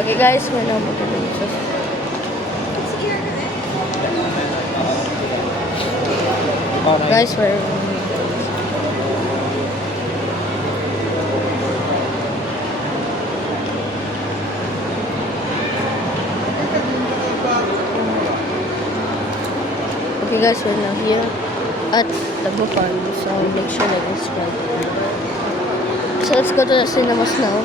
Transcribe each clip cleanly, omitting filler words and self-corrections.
Okay guys, we're now magkakita. Guys, we're... Okay guys, we're now here at Tagbo Farm, so make sure that you subscribe. So let's go to the cinemas now.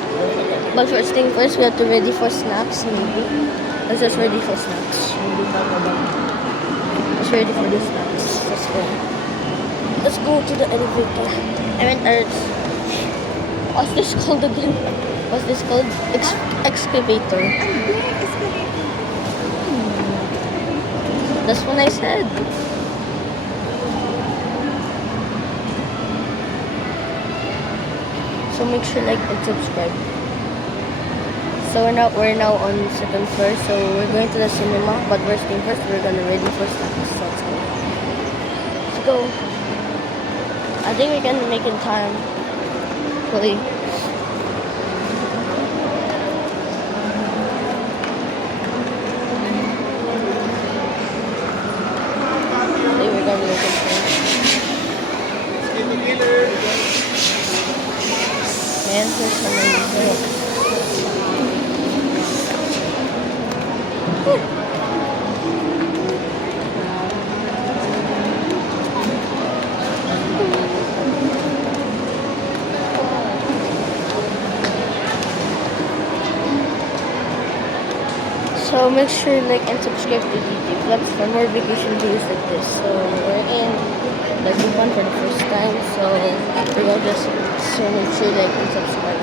But first thing first, we have to ready for snacks, maybe. Let's just ready for snacks. Let's ready for the snacks. Let's go. Let's go to the elevator. I meant Earth. What's this called again? What's this called? Excavator. That's what I said. So make sure like and subscribe. So we're now on second floor. So we're going to the cinema. But first thing first, we're gonna ready for snacks. So let's go. Let's go. I think we can make in time. Hopefully. We're gonna make in time. Man, there's so many things. So make sure like and subscribe to DJ Vlogs for more vacation videos like this. So we're in Dagupan for the first time. So we're gonna just make sure like and subscribe.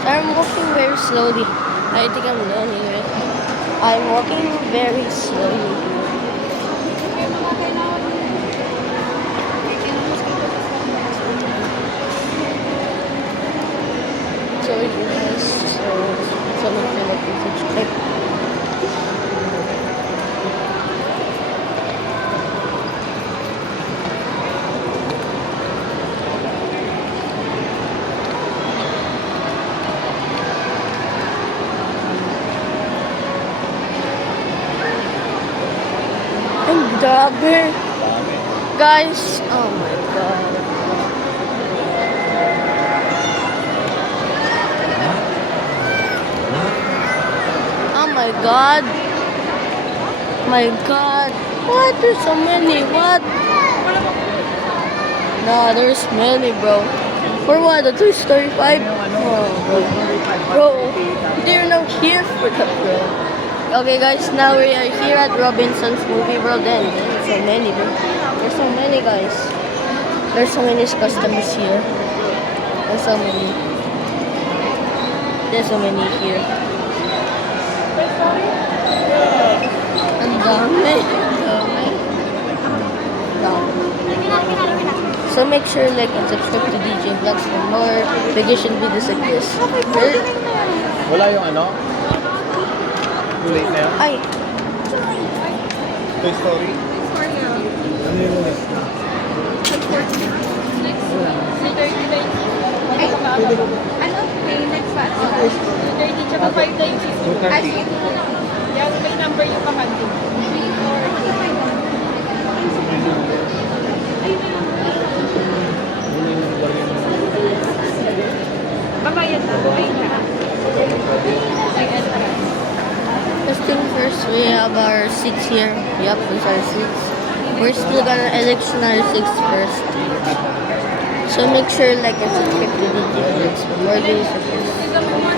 So I'm walking very slowly. I think I'm learning it. I'm walking very slowly. So it is so make sure that you subscribe. Ang dami. Guys, oh my god. Oh my god. My god. What? There's so many. What? Nah, there's many, bro. For what? The Toy Story 5? Oh, bro. They're not here for that, bro. Okay, guys. Now we are here at Robinson's Movie World. Then there's so many, bro. There's so many, guys. There's so many customers here. There's so many. There's so many here. Ang dami. So make sure like and subscribe to DJ Vlogs for more vacation videos like this. Wala yung ano? Too late na yan? Ay, Toy Story? Ano yung next na? Ano? May next pa? 2:30 tsaka 5:30. 2:30. Yan, may number yung kakando. Babayad na. Ayun na. May entrance. first thing first, we have our seats here. Yep, those are seats. We're still gonna election our seats first. So make sure like and subscribe to DJ Vlogs for more videos like this.